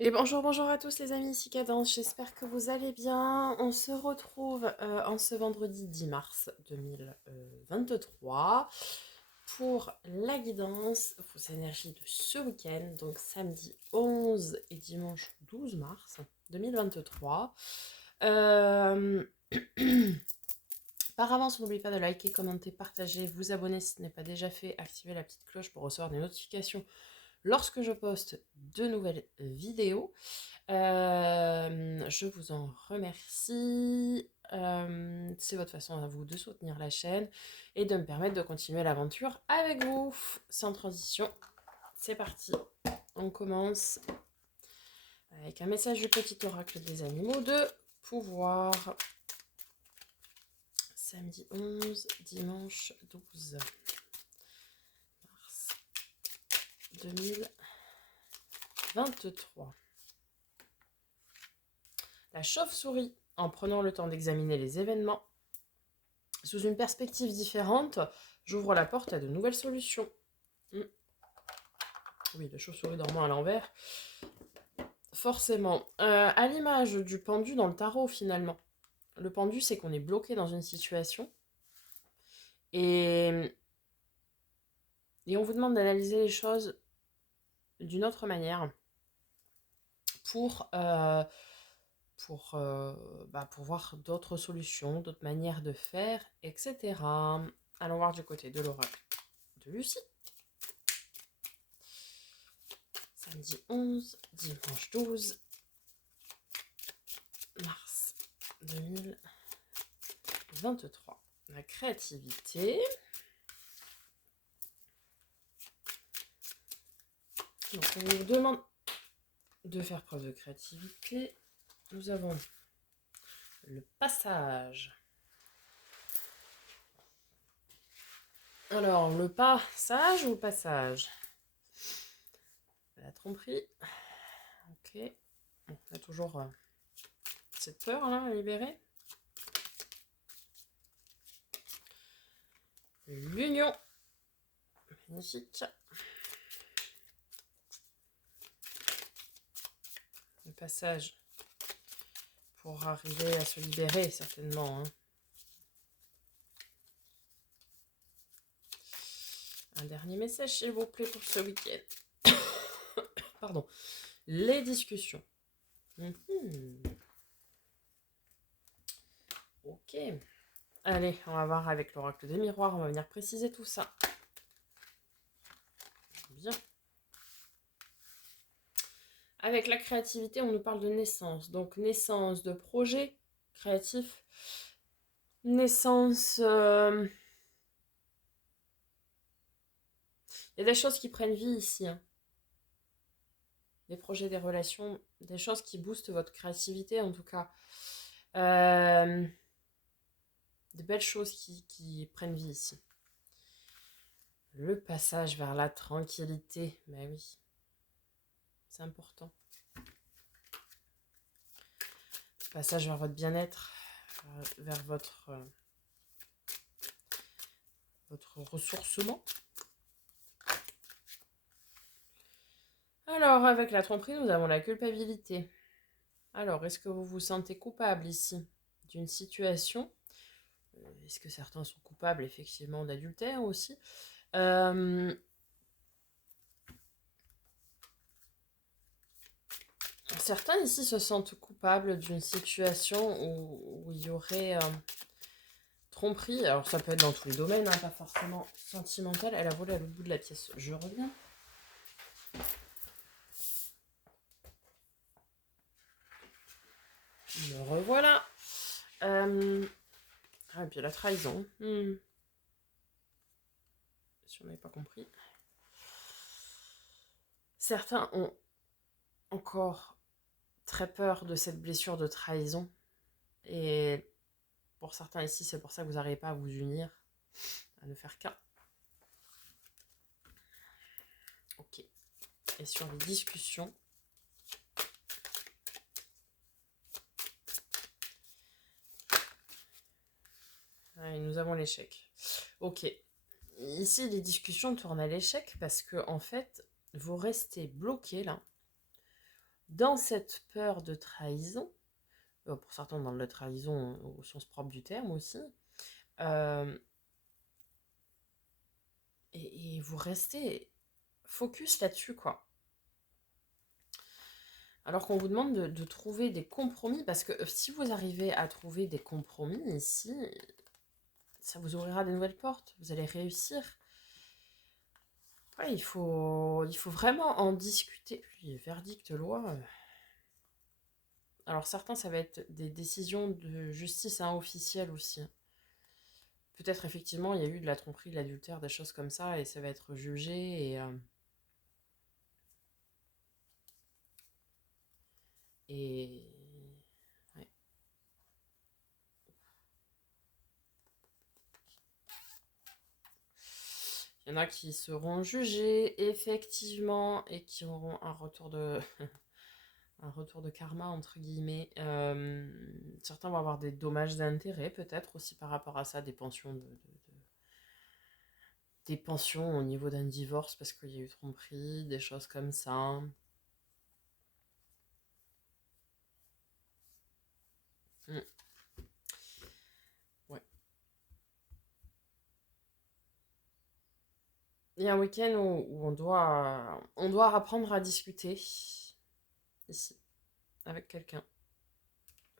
Et bonjour, bonjour à tous les amis, ici Cadence, j'espère que vous allez bien. On se retrouve en ce vendredi 10 mars 2023 pour la guidance vos énergies de ce week-end, donc samedi 11 et dimanche 12 mars 2023. Euh... Par avance, n'oubliez pas de liker, commenter, partager, vous abonner si ce n'est pas déjà fait, activer la petite cloche pour recevoir des notifications lorsque je poste de nouvelles vidéos. Je vous en remercie. C'est votre façon à vous de soutenir la chaîne et de me permettre de continuer l'aventure avec vous. Sans transition, c'est parti. On commence avec un message du petit oracle des animaux de pouvoir. Samedi 11, dimanche 12 mars 2023. La chauve-souris, en prenant le temps d'examiner les événements sous une perspective différente, j'ouvre la porte à de nouvelles solutions. Oui, la chauve-souris dormant à l'envers. Forcément. À l'image du pendu dans le tarot, finalement. Le pendu, c'est qu'on est bloqué dans une situation. Et on vous demande d'analyser les choses d'une autre manière pour voir d'autres solutions, d'autres manières de faire, etc. Allons voir du côté de l'oracle de Lucie. Samedi 11, dimanche 12 mars 2023. La créativité. Donc on nous demande de faire preuve de créativité. Nous avons le passage. Alors, le passage ou le passage? La tromperie. Ok. Bon, on a toujours cette peur là à libérer. L'union. Magnifique. Le passage pour arriver à se libérer, certainement. Un dernier message, s'il vous plaît, pour ce week-end. Pardon. Les discussions. Ok. Allez, on va voir avec l'oracle des miroirs. On va venir préciser tout ça. Bien. Avec la créativité, on nous parle de naissance. Donc, naissance de projet créatif. Naissance... Il y a des choses qui prennent vie ici. Des projets, des relations, des choses qui boostent votre créativité en tout cas. De belles choses qui prennent vie ici. Le passage vers la tranquillité, ben oui, c'est important. Passage vers votre bien-être, vers votre ressourcement. Alors, avec la tromperie, nous avons la culpabilité. Alors, est-ce que vous vous sentez coupable ici d'une situation? Est-ce que certains sont coupables effectivement d'adultère aussi? Certains ici se sentent coupables d'une situation où il y aurait tromperie. Alors ça peut être dans tous les domaines, pas forcément sentimental. Elle a volé à l'autre bout de la pièce. Je reviens. Me revoilà. Ah, et puis la trahison. Si on n'avait pas compris. Certains ont encore très peur de cette blessure de trahison. Et pour certains ici, c'est pour ça que vous n'arrivez pas à vous unir, à ne faire qu'un. Ok. Et sur les discussions, nous avons l'échec. Ok. Ici, les discussions tournent à l'échec parce que, en fait, vous restez bloqué là. dans cette peur de trahison, pour certains dans la trahison au sens propre du terme aussi, euh, et vous restez focus là-dessus, quoi. Alors qu'on vous demande de trouver des compromis, parce que si vous arrivez à trouver des compromis ici, ça vous ouvrira des nouvelles portes, vous allez réussir. Ouais, il faut vraiment en discuter. Puis, verdict, loi. Alors certains, ça va être des décisions de justice officielles aussi. Peut-être effectivement, il y a eu de la tromperie, de l'adultère, des choses comme ça, et ça va être jugé. Et ouais. Il y en a qui seront jugés effectivement et qui auront un retour de un retour de karma entre guillemets. Certains vont avoir des dommages d'intérêt peut-être aussi par rapport à ça, des pensions des pensions au niveau d'un divorce parce qu'il y a eu tromperie, des choses comme ça. Mm. Ouais. Il y a un week-end où on doit apprendre à discuter ici avec quelqu'un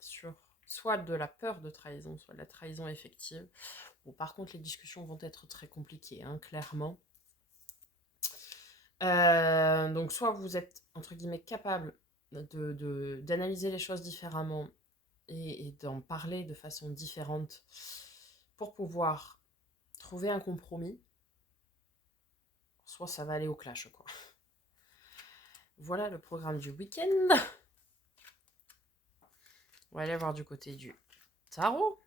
sur soit de la peur de trahison, soit de la trahison effective. Bon, par contre, les discussions vont être très compliquées, hein, clairement. Donc, soit vous êtes, entre guillemets, capable d'analyser les choses différemment et d'en parler de façon différente pour pouvoir trouver un compromis, soit ça va aller au clash, quoi. Voilà le programme du week-end. On va aller voir du côté du tarot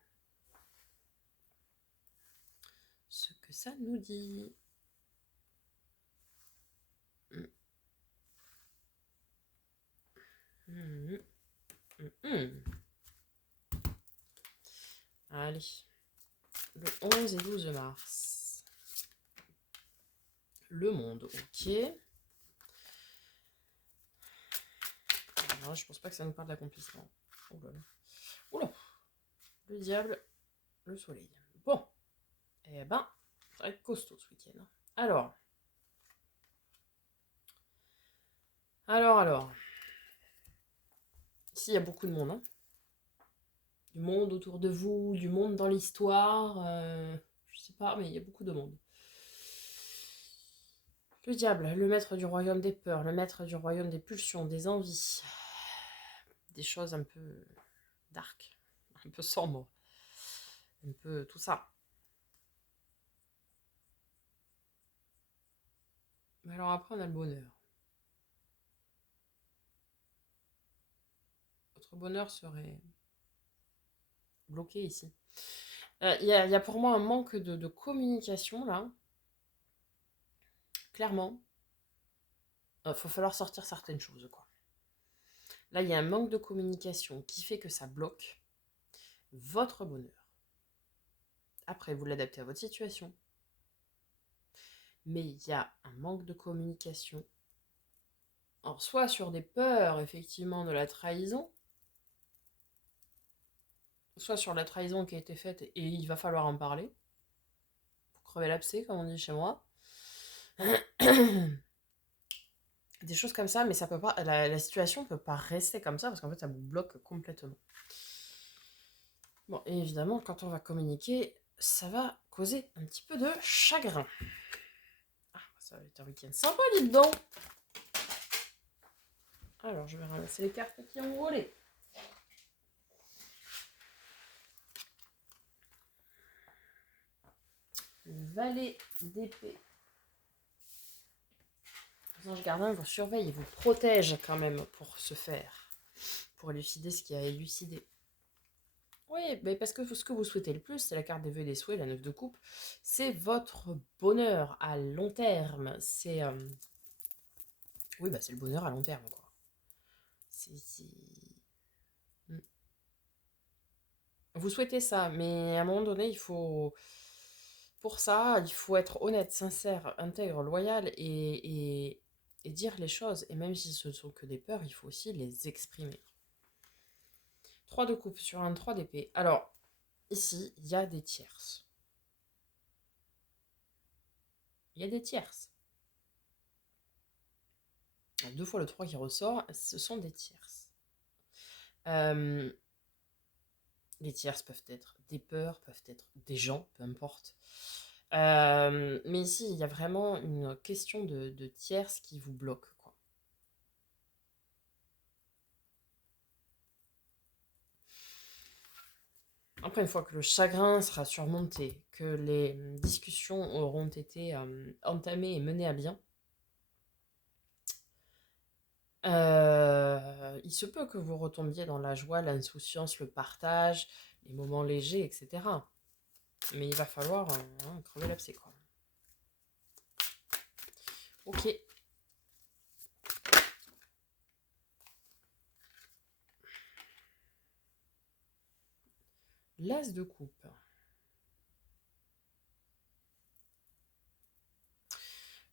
ce que ça nous dit. Allez, le 11 et 12 mars. Le monde, ok. Alors, je pense pas que ça nous parle d'accomplissement. Oh là là. Oula. Le diable, le soleil. Bon. Eh ben, ça va être costaud ce week-end. Alors. Ici, il y a beaucoup de monde. Hein. Du monde autour de vous, du monde dans l'histoire. Je sais pas, mais il y a beaucoup de monde. Le diable, le maître du royaume des peurs, le maître du royaume des pulsions, des envies. Des choses un peu dark, un peu sombres. Un peu tout ça. Mais alors après, on a le bonheur. Votre bonheur serait bloqué ici. Il y a pour moi un manque de communication là. Clairement. Il va falloir sortir certaines choses, quoi. Là, il y a un manque de communication qui fait que ça bloque votre bonheur. Après, vous l'adaptez à votre situation. Mais il y a un manque de communication. Alors, soit sur des peurs, effectivement, de la trahison, soit sur la trahison qui a été faite et il va falloir en parler. Pour crever l'abcès, comme on dit chez moi. Des choses comme ça, mais ça peut pas, la situation ne peut pas rester comme ça parce qu'en fait, ça vous bloque complètement. Bon, et évidemment, quand on va communiquer, ça va causer un petit peu de chagrin. Ah, ça va être un week-end sympa, dites donc. Alors, je vais ramasser les cartes qui ont volé. Valet d'épée. Les anges gardiens vous surveillent et vous protègent quand même pour ce faire. Pour élucider ce qui a élucidé. Oui, mais parce que ce que vous souhaitez le plus, c'est la carte des vœux et des souhaits, la 9 de coupe. C'est votre bonheur à long terme. C'est... Oui, bah c'est le bonheur à long terme, quoi. C'est... Vous souhaitez ça, mais à un moment donné, il faut... Pour ça, il faut être honnête, sincère, intègre, loyal et et dire les choses. Et même si ce ne sont que des peurs, il faut aussi les exprimer. 3 de coupe sur un 3 d'épée. Alors, ici, il y a des tierces. Il y a des tierces. 2 fois le 3 qui ressort, ce sont des tierces. Les tierces peuvent être des peurs, peuvent être des gens, peu importe. Mais ici, il y a vraiment une question de tierces qui vous bloque, quoi. Après, une fois que le chagrin sera surmonté, que les discussions auront été entamées et menées à bien, il se peut que vous retombiez dans la joie, l'insouciance, le partage, les moments légers, etc. Mais il va falloir crever l'abcès, quoi. Ok. L'as de coupe.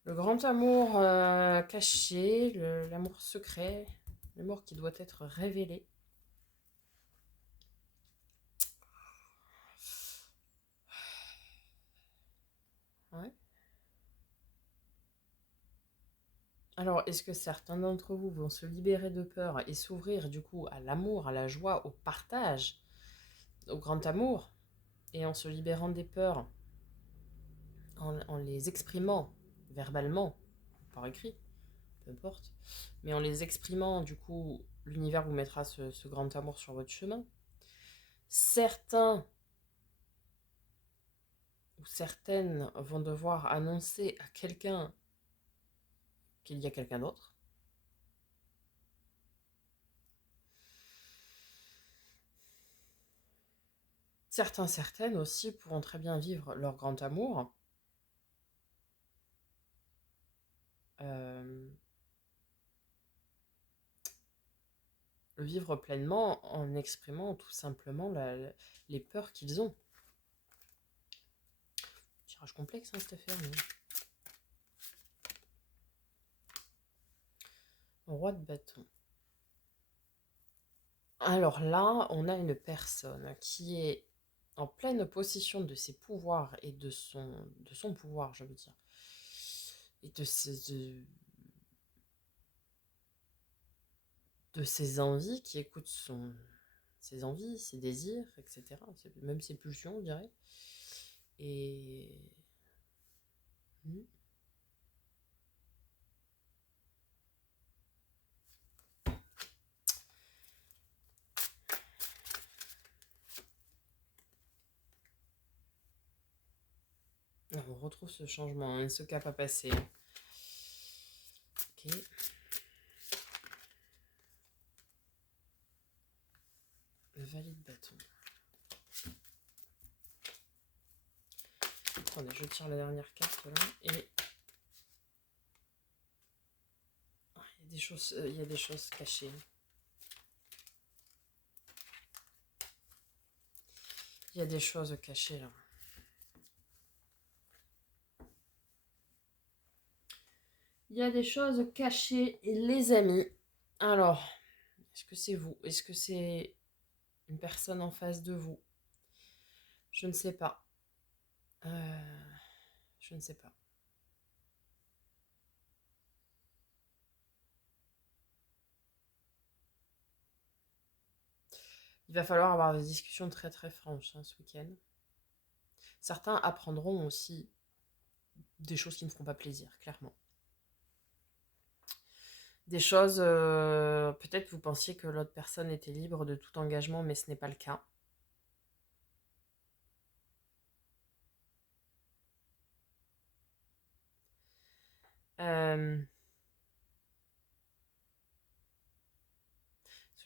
Le grand amour caché, l'amour secret, l'amour qui doit être révélé. Ouais. Alors, est-ce que certains d'entre vous vont se libérer de peur et s'ouvrir du coup à l'amour, à la joie, au partage, au grand amour, et en se libérant des peurs, en les exprimant verbalement, par écrit, peu importe, mais en les exprimant, du coup, l'univers vous mettra ce grand amour sur votre chemin. Certains ou certaines vont devoir annoncer à quelqu'un qu'il y a quelqu'un d'autre. Certains, certaines aussi pourront très bien vivre leur grand amour. Le vivre pleinement en exprimant tout simplement les peurs qu'ils ont. Tirage complexe, hein, cette affaire. Mais... Roi de bâton. Alors là, on a une personne qui est en pleine possession de ses pouvoirs et de son pouvoir, je veux dire. Et de ses envies, qui écoute ses envies, ses désirs, etc. Même ses pulsions, on dirait. Et... on retrouve ce changement, ce cap à passer. Ok. Le valet de bâton. Attendez, je tire la dernière carte là. Et... il y a des choses cachées. Il y a des choses cachées là. Il y a des choses cachées, les amis. Alors, est-ce que c'est vous? Est-ce que c'est une personne en face de vous? Je ne sais pas. Je ne sais pas. Il va falloir avoir des discussions très très franches ce week-end. Certains apprendront aussi des choses qui ne feront pas plaisir, clairement. Des choses, peut-être vous pensiez que l'autre personne était libre de tout engagement, mais ce n'est pas le cas.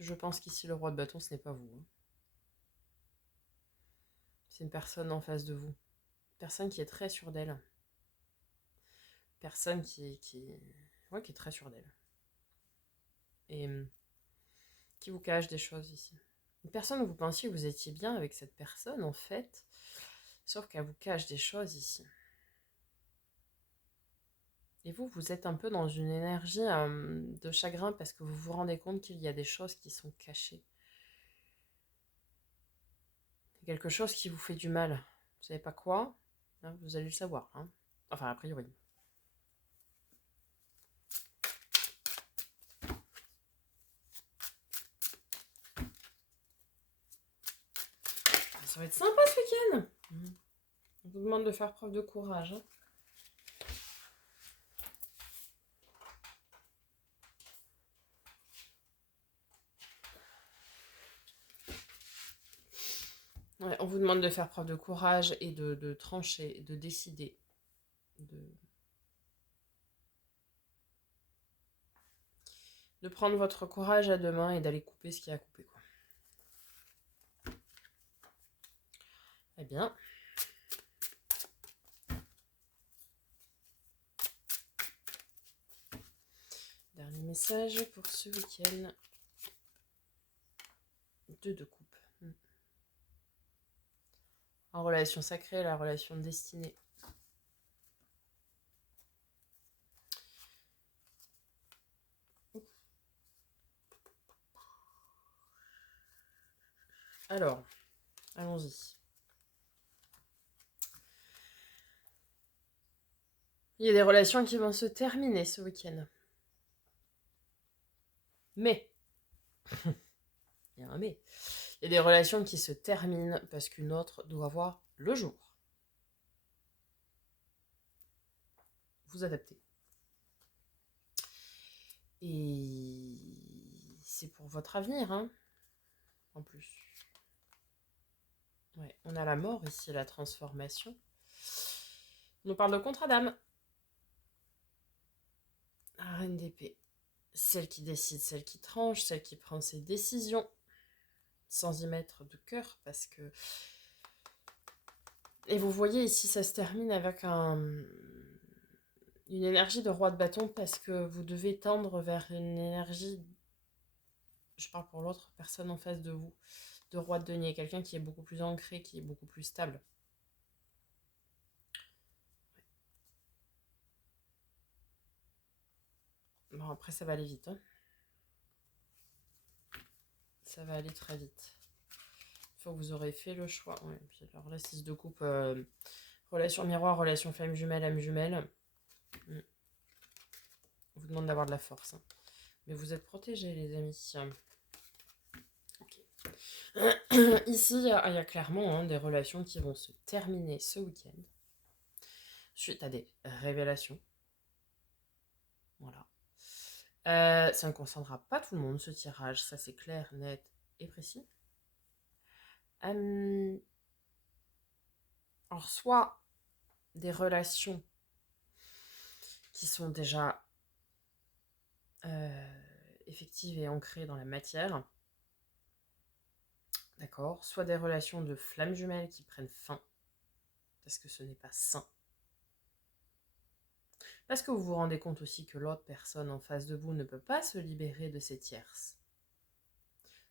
Je pense qu'ici, le roi de bâton, ce n'est pas vous. C'est une personne en face de vous. Une personne qui est très sûre d'elle. Personne qui est très sûre d'elle. Et qui vous cache des choses ici. Une personne où vous pensiez que vous étiez bien avec cette personne, en fait, sauf qu'elle vous cache des choses ici. Et vous, vous êtes un peu dans une énergie de chagrin parce que vous vous rendez compte qu'il y a des choses qui sont cachées. Quelque chose qui vous fait du mal. Vous savez pas quoi, hein, vous allez le savoir. Hein. Enfin, a priori. Ça va être sympa ce week-end. On vous demande de faire preuve de courage. Hein. Ouais, on vous demande de faire preuve de courage et de trancher, de décider. De prendre votre courage à deux mains et d'aller couper ce qu'il y a à couper. Quoi. Eh bien. Dernier message pour ce week-end. Deux coupes. En relation sacrée, la relation destinée. Alors, allons-y. Il y a des relations qui vont se terminer ce week-end. Mais, il y a un mais. Il y a des relations qui se terminent parce qu'une autre doit voir le jour. Vous adaptez. Et c'est pour votre avenir, hein, en plus. Ouais, on a la mort ici, la transformation. On nous parle de contrat d'âme. La reine d'épée. Celle qui décide, celle qui tranche, celle qui prend ses décisions. Sans y mettre de cœur, parce que... Et vous voyez ici, ça se termine avec une énergie de roi de bâton, parce que vous devez tendre vers une énergie... Je parle pour l'autre personne en face de vous. De roi de denier, quelqu'un qui est beaucoup plus ancré, qui est beaucoup plus stable. Bon, après, ça va aller vite. Hein. Ça va aller très vite. Une fois que vous aurez fait le choix. Ouais, puis alors là, 6 de coupe, relation miroir, relation femme jumelle, âme jumelle. On vous demande d'avoir de la force. Hein. Mais vous êtes protégés, les amis. Okay. Ici, il y a clairement hein, des relations qui vont se terminer ce week-end. Suite à des révélations. Voilà. Ça ne concernera pas tout le monde, ce tirage. Ça, c'est clair, net et précis. Alors, soit des relations qui sont déjà effectives et ancrées dans la matière. D'accord. Soit des relations de flammes jumelles qui prennent fin. Parce que ce n'est pas sain. Parce que vous vous rendez compte aussi que l'autre personne en face de vous ne peut pas se libérer de ces tierces.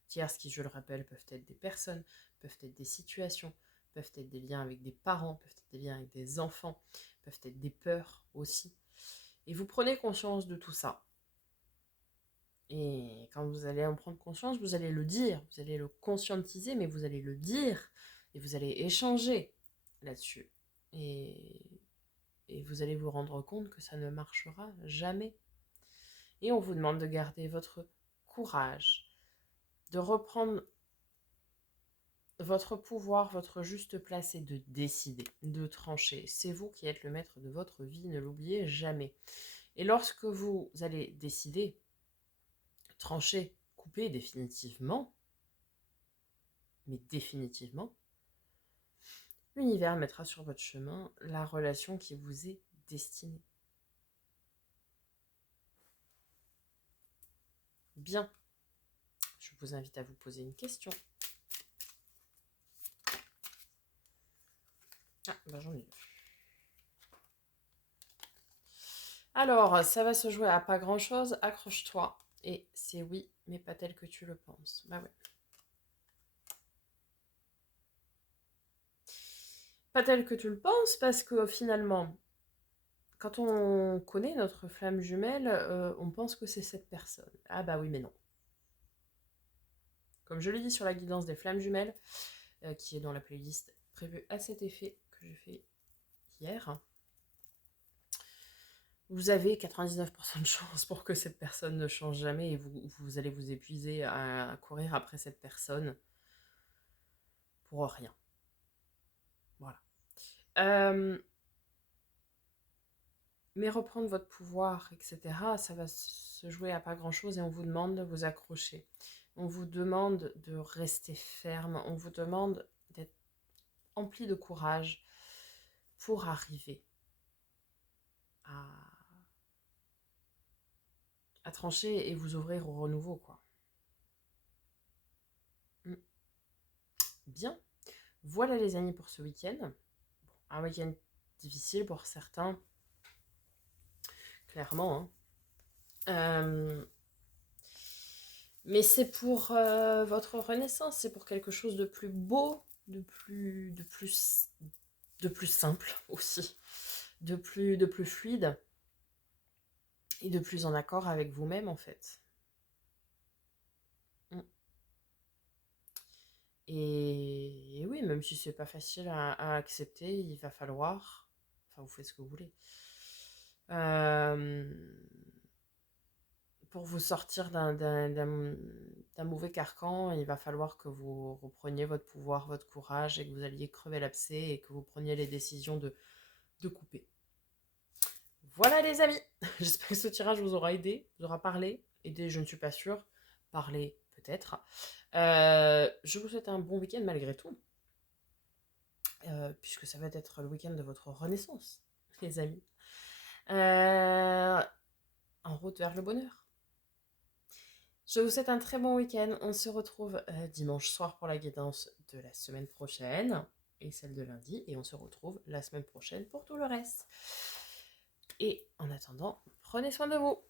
Tierces qui, je le rappelle, peuvent être des personnes, peuvent être des situations, peuvent être des liens avec des parents, peuvent être des liens avec des enfants, peuvent être des peurs aussi. Et vous prenez conscience de tout ça. Et quand vous allez en prendre conscience, vous allez le dire, vous allez le conscientiser, mais vous allez le dire et vous allez échanger là-dessus. Et vous allez vous rendre compte que ça ne marchera jamais. Et on vous demande de garder votre courage, de reprendre votre pouvoir, votre juste place et de décider, de trancher. C'est vous qui êtes le maître de votre vie, ne l'oubliez jamais. Et lorsque vous allez décider, trancher, couper définitivement, mais définitivement, l'univers mettra sur votre chemin la relation qui vous est destinée. Bien. Je vous invite à vous poser une question. Ah, ben j'en ai deux. Alors, ça va se jouer à pas grand-chose, accroche-toi. Et c'est oui, mais pas tel que tu le penses. Bah ouais. Pas tel que tu le penses, parce que finalement, quand on connaît notre flamme jumelle, on pense que c'est cette personne. Ah bah oui, mais non. Comme je l'ai dit sur la guidance des flammes jumelles, qui est dans la playlist prévue à cet effet que j'ai fait hier, vous avez 99% de chance pour que cette personne ne change jamais et vous allez vous épuiser à courir après cette personne pour rien. Voilà. Mais reprendre votre pouvoir, etc., ça va se jouer à pas grand-chose et on vous demande de vous accrocher. On vous demande de rester ferme. On vous demande d'être empli de courage pour arriver à trancher et vous ouvrir au renouveau, quoi. Bien. Voilà les amis pour ce week-end. Un week-end difficile pour certains, clairement. Mais c'est pour votre renaissance, c'est pour quelque chose de plus beau, de plus simple aussi, de plus fluide et de plus en accord avec vous-même en fait. Et oui, même si c'est pas facile à accepter, il va falloir, enfin vous faites ce que vous voulez, pour vous sortir d'un mauvais carcan, il va falloir que vous repreniez votre pouvoir, votre courage et que vous alliez crever l'abcès et que vous preniez les décisions de couper. Voilà les amis, j'espère que ce tirage vous aura aidé, vous aura parlé, aidé je ne suis pas sûre, parler peut-être. Je vous souhaite un bon week-end malgré tout, puisque ça va être le week-end de votre renaissance, les amis. En route vers le bonheur. Je vous souhaite un très bon week-end. On se retrouve dimanche soir pour la guidance de la semaine prochaine et celle de lundi. Et on se retrouve la semaine prochaine pour tout le reste. Et en attendant, prenez soin de vous.